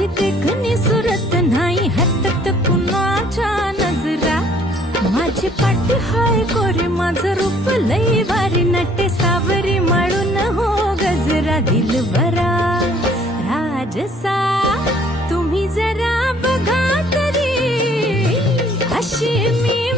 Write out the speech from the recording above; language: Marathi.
माझी देखणी सुरत नाही हटत कुणाच्या नजरा माझी पाठी हाय कोरी माझं रूप लई भारी नटे सावरी माळून हो गजरा दिलबरा राजसा तुम्ही जरा बघा तरी अशी मी